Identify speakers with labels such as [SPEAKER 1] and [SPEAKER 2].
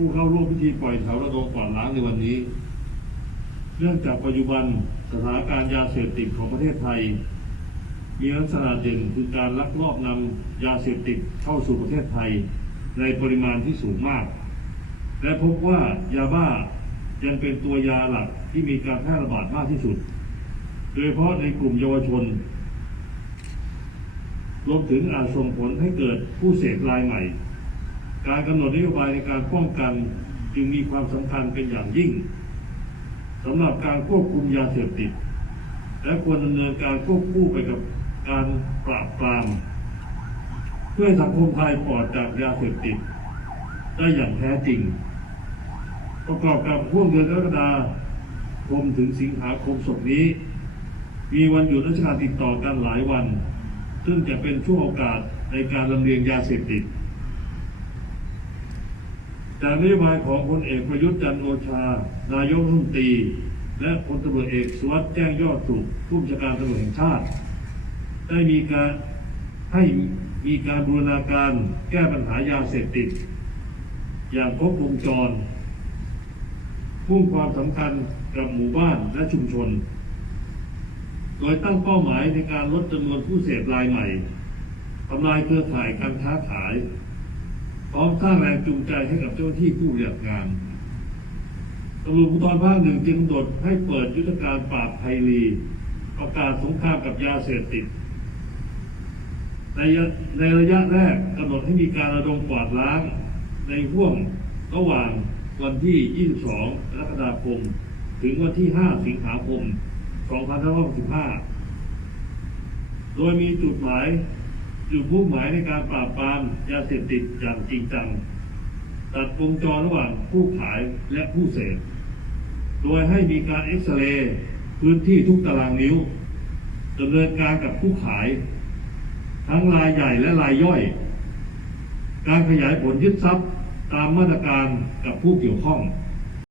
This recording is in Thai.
[SPEAKER 1] ผู้เข้าร่วมพิธีปล่อยแถวระดมกวาดล้างในวันนี้ เนื่องจากปัจจุบันสถานการณ์ยาเสพติดของประเทศไทย มีลักษณะเด่นคือการลักลอบนำยาเสพติดเข้าสู่ประเทศไทย ในปริมาณที่สูงมาก และพบว่ายาบ้ายังเป็นตัวยาหลักที่มีการแพร่ระบาดมากที่สุด โดยเฉพาะในกลุ่มเยาวชน รวมถึงอาจส่งผลให้เกิดผู้เสพรายใหม่ การกำหนดนโยบายในการป้องกันจึงมีความสำคัญเป็นอย่างยิ่งสำหรับการควบคุมยาเสพติด และควรดำเนินการควบคู่ไปกับการปราบปราม เพื่อสังคมไทยปลอดจากยาเสพติด ได้อย่างแท้จริง ประกอบกับห่วงเดือนกรกฎาคมถึงสิงหาคมศกนี้ มีวันหยุดราชการติดต่อกันหลายวัน ซึ่งจะเป็นช่วงโอกาสในการลำเลียงยาเสพติด จากนโยบายของพลเอกประยุทธ์จันทร์โอชา นายกรัฐมนตรี และพลตำรวจเอกสุวัสด์แจ้งยอดสุขผู้บัญชาการตำรวจแห่งชาติ ได้มีการให้มีการบูรณาการแก้ปัญหายาเสพติด อย่างครบวงจรมุ่งความสำคัญกับหมู่บ้านและชุมชน โดยตั้งเป้าหมายในการลดจำนวนผู้เสพรายใหม่ทำลายเครือข่ายการค้าขาย พร้อมสร้างแรงจูงใจให้กับเจ้าหน้าที่ผู้ปฏิบัติงานตำรวจภูธรภาคหนึ่งจึงกำหนดให้เปิดยุทธการปราบไพรีประกาศสงครามกับยาเสพติดในในระยะแรกกำหนดให้มีการระดมกวาดล้าง ในห่วงระหว่างวันที่ 22 กรกฎาคม ถึงวันที่ 5 สิงหาคม 2565 โดยมีจุดหมาย จุดมุ่งหมายในการปราบปรามยาเสพติดอย่างจริงจัง ตัดวงจรระหว่างผู้ขายและผู้เสพ โดยให้มีการเอ็กซเรย์พื้นที่ทุกตารางนิ้วดำเนินการกับผู้ขาย ทั้งรายใหญ่และรายย่อย การขยายผลยึดทรัพย์ตามมาตรการกับผู้เกี่ยวข้อง